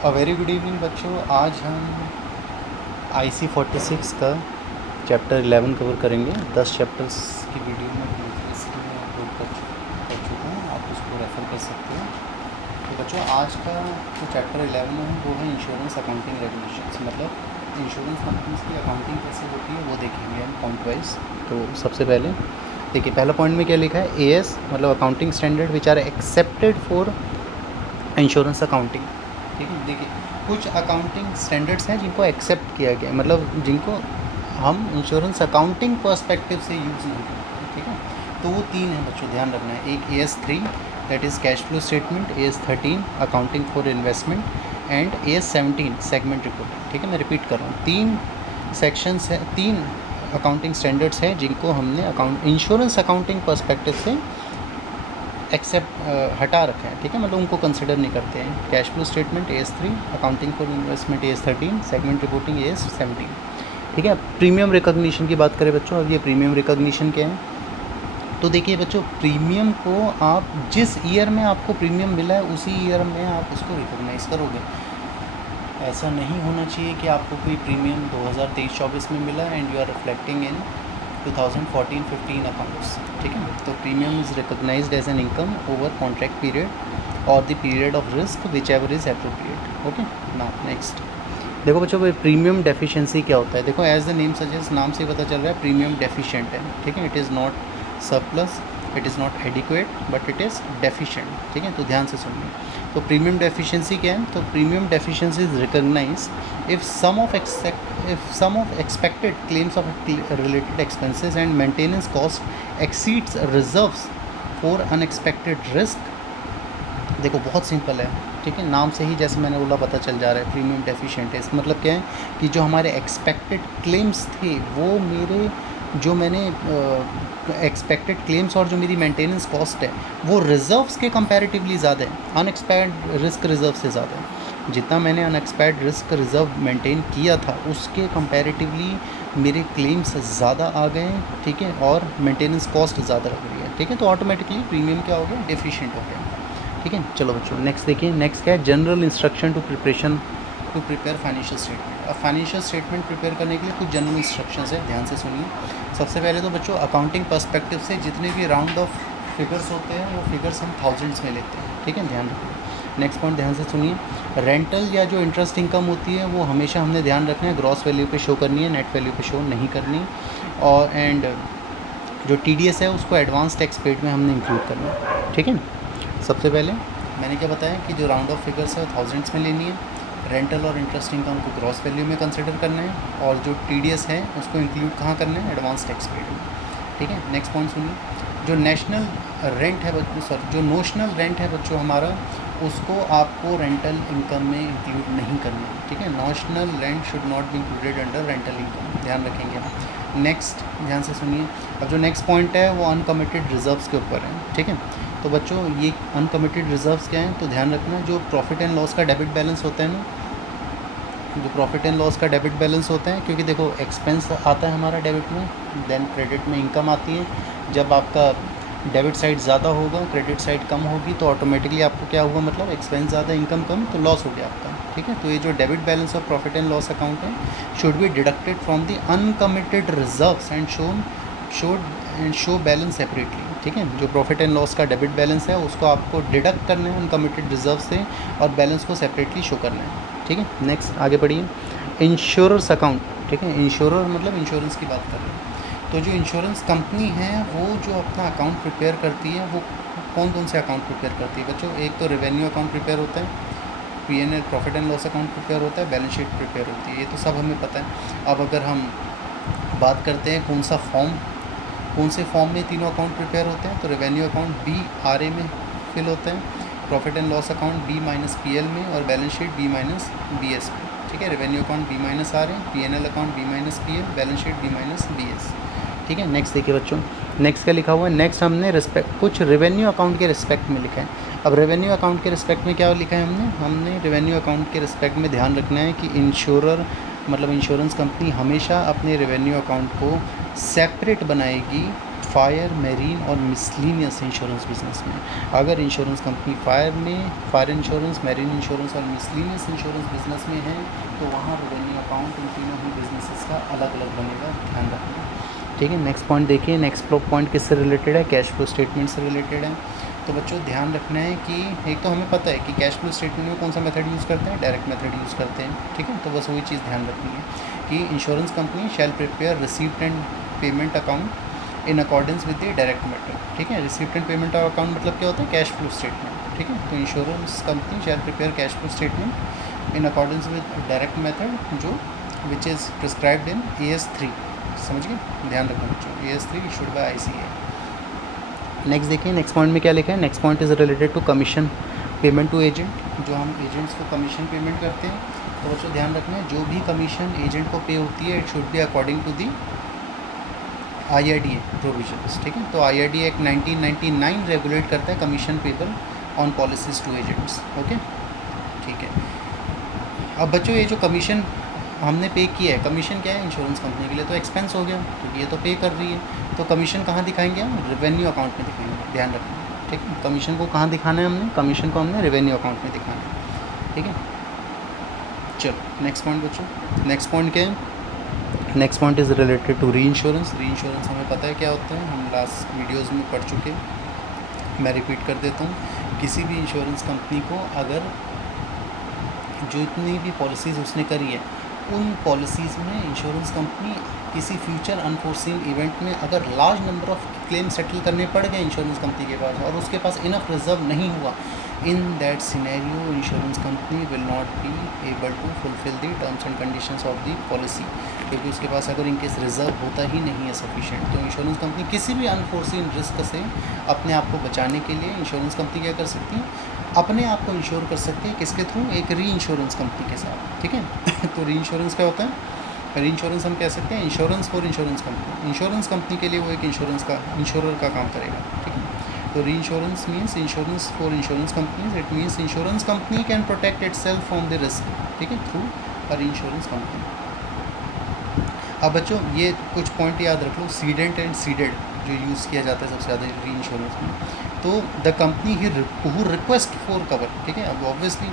A very good evening बच्चों। आज हम IC 46 का चैप्टर 11 कवर करेंगे। 10 चैप्टर्स की वीडियो में प्रीवियसली मैं अपलोड कर चुका हूँ, आप उसको रेफ़र कर सकते हो। तो बच्चों आज का जो चैप्टर 11 है वो है इंश्योरेंस अकाउंटिंग रेगुलेशंस, मतलब इंश्योरेंस कंपनीज की अकाउंटिंग कैसे होती है वो देखेंगे हम पॉइंट वाइज। तो सबसे पहले देखिए, पहला पॉइंट में क्या लिखा है, AS मतलब accounting standard which are accepted for insurance accounting. ठीक है, देखिए कुछ अकाउंटिंग स्टैंडर्ड्स हैं जिनको एक्सेप्ट किया गया, मतलब जिनको हम इंश्योरेंस अकाउंटिंग पर्सपेक्टिव से यूज़ नहीं करते। ठीक है, तो वो 3 हैं बच्चों, ध्यान रखना है। एक AS3 that is cash flow statement, AS13 accounting for investment and AS17 segment reporting. ठीक है, मैं रिपीट कर रहा हूँ, 3 सेक्शंस हैं, 3 अकाउंटिंग स्टैंडर्ड्स हैं जिनको हमने इंश्योरेंस अकाउंटिंग पर्सपेक्टिव से एक्सेप्ट हटा रखा है। ठीक है, मतलब उनको कंसिडर नहीं करते हैं। Cash flow statement AS3, accounting for investment AS13, segment reporting AS17। ठीक है, प्रीमियम रिकॉग्निशन की बात करें बच्चों, अब ये प्रीमियम रिकॉग्निशन क्या है, तो देखिए बच्चों, प्रीमियम को आप जिस ईयर में आपको प्रीमियम मिला है उसी ईयर में आप उसको रिकॉग्नाइज़ करोगे। ऐसा नहीं होना चाहिए कि आपको कोई प्रीमियम 2023-24 में मिला and you are reflecting in 2014-15 accounts. ठीक है, तो premium is recognised as an income over contract period और the period of risk whichever is appropriate. Okay, now next देखो बच्चों, भाई प्रीमियम डेफिशिएंसी क्या होता है। देखो, एज द नेम सजेस्ट, नाम से पता चल रहा है प्रीमियम डेफिशिएंट है। ठीक है, it is not surplus, it is not adequate, but it is deficient. ठीक है, तो ध्यान से सुनिए। तो प्रीमियम डेफिशिएंसी क्या है, तो premium deficiency is recognise if sum of expected claims of related expenses and maintenance cost exceeds reserves for unexpected risk. देखो बहुत सिंपल है। ठीक है, नाम से ही जैसे मैंने बोला पता चल जा रहा है प्रीमियम डेफिशिएंट है। इसका मतलब क्या है कि जो हमारे एक्सपेक्टेड क्लेम्स थे वो जो मैंने एक्सपेक्टेड क्लेम्स और जो मेरी मेंटेनेंस कॉस्ट है वो रिजर्व्स के कंपैरेटिवली ज़्यादा है, अनएक्सपेक्टेड रिस्क रिजर्व से ज़्यादा है। जितना मैंने अनएक्सपेक्टेड रिस्क रिजर्व मेंटेन किया था उसके कंपैरेटिवली मेरे क्लेम्स ज़्यादा आ गए हैं। ठीक है, और मेंटेनेंस कॉस्ट ज़्यादा लग रही है। ठीक है, तो ऑटोमेटिकली प्रीमियम क्या हो गया, डेफिशिएंट हो गया। ठीक है, चलो बच्चों नेक्स्ट देखिए। नेक्स्ट क्या है, general instruction to prepare financial statement. अब फाइनेंशियल स्टेटमेंट प्रिपेयर करने के लिए कुछ जनरल इंस्ट्रक्शंस है, ध्यान से सुनिए। सबसे पहले तो बच्चों, अकाउंटिंग पर्सपेक्टिव से जितने भी राउंड ऑफ फिगर्स होते हैं वो फिगर्स हम थाउजेंड्स में लेते हैं। ठीक है, ध्यान रखिए। नेक्स्ट पॉइंट ध्यान से सुनिए, रेंटल या जो इंटरेस्ट इनकम होती है वो हमेशा हमने ध्यान रखना है ग्रॉस वैल्यू पे शो करनी है, नेट वैल्यू पे शो नहीं करनी। और एंड जो TDS है उसको एडवांस टैक्स पेड में हमने इंक्लूड करना है। ठीक है, सबसे पहले मैंने क्या बताया कि जो राउंड ऑफ फिगर्स है थाउजेंड्स में लेनी है, रेंटल और इंटरेस्ट इनकम को ग्रॉस वैल्यू में कंसिडर करना है, और जो TDS है उसको इंक्लूड कहाँ करना है, एडवांस टैक्स पेड में। ठीक है, नेक्स्ट पॉइंट सुनिए, जो नेशनल रेंट है बच्चों, सॉरी जो नोशनल रेंट है बच्चों हमारा, उसको आपको रेंटल इनकम में इंक्लूड नहीं करना है। ठीक है, notional rent should not be included under rental income, ध्यान रखेंगे हम। नेक्स्ट ध्यान से सुनिए, अब जो नेक्स्ट पॉइंट है वो अनकमिटेड रिजर्व्स के ऊपर है। ठीक है, तो बच्चों ये अनकमिटेड रिजर्व्स क्या हैं, तो ध्यान रखना, जो प्रॉफिट एंड लॉस का डेबिट बैलेंस होता है ना, जो प्रॉफिट एंड लॉस का डेबिट बैलेंस होता है, क्योंकि देखो एक्सपेंस आता है हमारा डेबिट में, देन क्रेडिट में इनकम आती है। जब आपका डेबिट साइड ज़्यादा होगा, क्रेडिट साइड कम होगी, तो ऑटोमेटिकली आपको क्या हुआ, मतलब एक्सपेंस ज़्यादा इनकम कम, तो लॉस हो गया आपका। ठीक है, तो ये जो debit balance of profit and loss account है should be deducted from the uncommitted reserves and show balance separately. ठीक है, जो प्रॉफिट एंड लॉस का डेबिट बैलेंस है उसको आपको डिडक्ट करना है अनकमिटेड रिजर्व से और बैलेंस को सेपरेटली शो करना है। ठीक है, नेक्स्ट आगे बढ़िए, इंश्योरेंस अकाउंट। ठीक है, इंश्योरर मतलब इंश्योरेंस की बात कर रहे हैं। तो जो इंश्योरेंस कंपनी है वो जो अपना अकाउंट प्रिपेयर करती है वो कौन कौन से अकाउंट प्रिपेयर करती है बच्चों, एक तो रेवेन्यू अकाउंट प्रिपेयर होता है, P&L profit and loss account prepare होता है, बैलेंस शीट प्रिपेयर होती है, ये तो सब हमें पता है। अब अगर हम बात करते हैं कौन से फॉर्म में तीनों अकाउंट प्रिपेयर होते हैं, तो रेवेन्यू अकाउंट BRA में फिल होता है, profit and loss account B-PL में, और बैलेंस शीट B-BS में। ठीक है, revenue account B-RA, P&L account B-PL, balance sheet B-BS। ठीक है, नेक्स्ट देखिए बच्चों, नेक्स्ट क्या लिखा हुआ है, नेक्स्ट हमने कुछ रेवेन्यू अकाउंट के रिस्पेक्ट में लिखा है। अब रेवेन्यू अकाउंट के रिस्पेक्ट में क्या लिखा है हमने रेवेन्यू अकाउंट के रिस्पेक्ट में ध्यान रखना है कि इंश्योरर मतलब इंश्योरेंस कंपनी हमेशा अपने रेवेन्यू अकाउंट को सेपरेट बनाएगी फायर, मैरीन और मिसलिनियस इंश्योरेंस बिजनेस में। अगर इंश्योरेंस कंपनी फायर में, फायर इंश्योरेंस, मैरीन इंश्योरेंस और मिसलिनियस इंश्योरेंस बिजनेस में है तो वहाँ रेवेन्यू अकाउंट इन तीनों ही बिजनेसेस का अलग अलग बनेगा, ध्यान रखना। ठीक है, नेक्स्ट पॉइंट देखिए। नेक्स्ट पॉइंट किससे रिलेटेड है? कैश फ्लो स्टेटमेंट से रिलेटेड है। तो बच्चों ध्यान रखना है कि एक तो हमें पता है कि कैश फ्लो स्टेटमेंट में कौन सा मेथड यूज़ करते हैं, डायरेक्ट मेथड यूज़ करते हैं। ठीक है, तो बस वही चीज़ ध्यान रखनी है कि insurance company shall prepare receipt and payment account in accordance with the direct method. ठीक है, रिसीप्ट एंड पेमेंट अकाउंट मतलब क्या होता है? Cash flow statement. ठीक है, तो insurance company shall prepare cash flow statement in accordance with direct method जो which is prescribed in AS3। समझ गए? ध्यान रखना बच्चों, AS3 issued by ICA। Next देखिए, नेक्स्ट पॉइंट में क्या लिखा है? Next point is related to commission payment to agent. जो हम एजेंट्स को कमीशन पेमेंट करते हैं, तो बच्चों ध्यान रखना है जो भी कमीशन एजेंट को पे होती है it should be according to the IRDA provisions. ठीक है, तो IRDA एक्ट 1999 रेगुलेट करता है commission payable on policies to agents. Okay, ठीक है। अब बच्चों ये जो कमीशन हमने पे किया है, कमीशन क्या है? इंश्योरेंस कंपनी के लिए तो एक्सपेंस हो गया, क्योंकि ये तो पे कर रही है। तो कमीशन कहाँ दिखाएंगे हम? रेवेन्यू अकाउंट में दिखाएंगे, ध्यान रखना। ठीक है, कमीशन को कहाँ दिखाना है हमने? कमीशन को हमने रेवेन्यू अकाउंट में दिखाना है। ठीक है, चलो नेक्स्ट पॉइंट बच्चों। नेक्स्ट पॉइंट क्या है? Next point is related to reinsurance. Reinsurance हमें पता है क्या होता है, हम लास्ट वीडियोज़ में पढ़ चुके हैं, मैं रिपीट कर देता हूँ। किसी भी इंश्योरेंस कंपनी को अगर जितनी भी पॉलिसीज़ उसने करी है उन पॉलिसीज़ में इंश्योरेंस कंपनी किसी फ्यूचर अनफोर्सीन इवेंट में अगर large number of claim settle करने पड़ गए इंश्योरेंस कंपनी के पास और उसके पास इनफ रिजर्व नहीं हुआ, in that scenario insurance company will not be able to fulfil the terms and conditions of the policy, क्योंकि उसके पास अगर इनकेस रिजर्व होता ही नहीं है सफिशिएंट। तो इंश्योरेंस कंपनी किसी भी अनफोर्सीन रिस्क से अपने आप को बचाने के लिए इंश्योरेंस कंपनी क्या कर सकती है? अपने आप को इंश्योर कर सकते हैं किसके थ्रू? एक री इंश्योरेंस कंपनी के साथ। ठीक है, तो री इंश्योरेंस क्या होता है? री इंश्योरेंस हम कह सकते हैं insurance for insurance company. Insurance company के लिए वो एक इंश्योरर का काम करेगा। ठीक है, तो री insurance means insurance for insurance companies. It means insurance company can protect it self from the risk. ठीक है, थ्रू अ री इंश्योरेंस कंपनी। अब बच्चों ये कुछ पॉइंट याद रख लो। सीडेंट एंड सीडेड जो यूज़ किया जाता है सबसे ज़्यादा री इंश्योरेंस में, तो the company who request for cover. ठीक है, अब ऑब्वियसली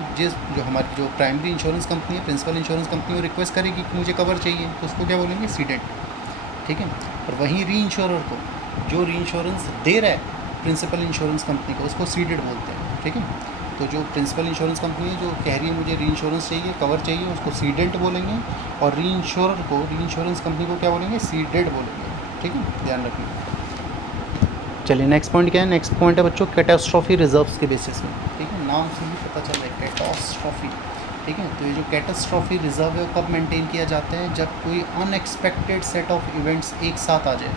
जो हमारी जो प्राइमरी इंश्योरेंस कंपनी है, प्रिंसिपल इंश्योरेंस कंपनी, वो रिक्वेस्ट करेगी कि मुझे कवर चाहिए, तो उसको क्या बोलेंगे? सीडेंट। ठीक है, और वहीं री इंश्योरर को जो री इंश्योरेंस दे रहा है प्रिंसिपल इंश्योरेंस कंपनी को, उसको सीडेड बोलते हैं। ठीक है, तो जो प्रिंसिपल इंश्योरेंस कंपनी है जो कह रही है मुझे री इंश्योरेंस चाहिए, कवर चाहिए, उसको सीडेंट बोलेंगे, और री इंश्योरर को, री इंश्योरेंस कंपनी को क्या बोलेंगे? सीडेड बोलेंगे। ठीक है, ध्यान रखिए। चलिए नेक्स्ट पॉइंट क्या है? नेक्स्ट पॉइंट है बच्चों कैटास्ट्रॉफी रिजर्व्स के बेसिस में। ठीक है, नाम से ही पता चल रहा है कैटास्ट्रॉफी। ठीक है, तो ये जो कैटास्ट्रॉफी रिजर्व है वो कब मेंटेन किया जाता है? जब कोई अनएक्सपेक्टेड सेट ऑफ इवेंट्स एक साथ आ जाए।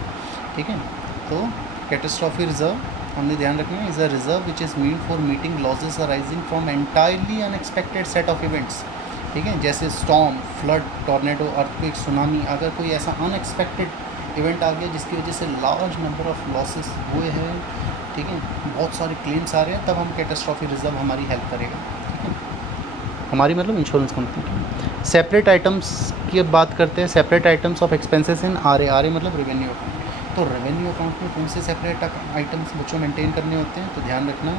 ठीक है, तो कैटास्ट्रॉफी रिजर्व हमने ध्यान रखना है is a reserve which is mean for meeting losses arising from entirely unexpected set of events. ठीक है, जैसे storm, flood, tornado, earthquake, tsunami. अगर कोई ऐसा अनएक्सपेक्टेड इवेंट आ गया जिसकी वजह से लार्ज नंबर ऑफ लॉसेस हुए हैं, ठीक है, बहुत सारे क्लेम्स आ रहे हैं, तब हम कैटास्ट्रॉफी रिजर्व हमारी हेल्प करेगा। ठीक है, हमारी मतलब इंश्योरेंस कंपनी की। सेपरेट आइटम्स की अब बात करते हैं। Separate items of expenses in RA मतलब रेवेन्यू अकाउंट। तो रेवेन्यू अकाउंट में कौन से सेपरेट आइटम्स बच्चों मेंटेन करने होते हैं? तो ध्यान रखना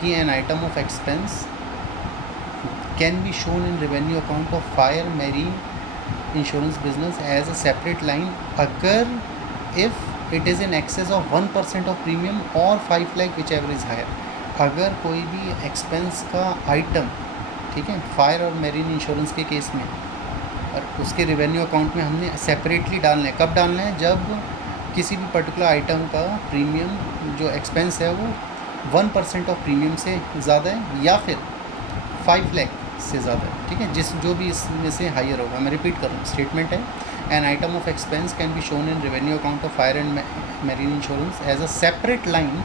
कि an item of expense can be shown in revenue account of fire, marine insurance business as a separate line अगर if it is in excess of 1% of premium और 5 lakh whichever is higher. अगर कोई भी expense का item, ठीक है, fire और marine insurance के केस में, और उसके रेवेन्यू अकाउंट में हमने सेपरेटली डालना है। कब डालना है? जब किसी भी पर्टिकुलर आइटम का प्रीमियम जो एक्सपेंस है वो 1% ऑफ प्रीमियम से ज़्यादा है या फिर 5 लाख से ज़्यादा है। ठीक है, जो भी इसमें से हायर होगा। मैं रिपीट कर रहा हूँ, स्टेटमेंट है an item of expense can be shown in revenue account of fire and marine insurance as a separate line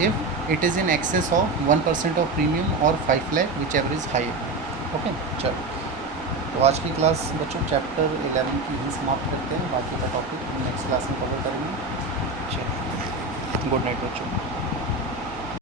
if it is in excess of 1% of premium और 5 lakh whichever is higher. Okay, चलो तो आज की class बच्चों chapter 11 की ही समाप्त करते हैं। बाकी का टॉपिक हम नेक्स्ट क्लास में कवर करेंगे। चलो, गुड नाइट बच्चों।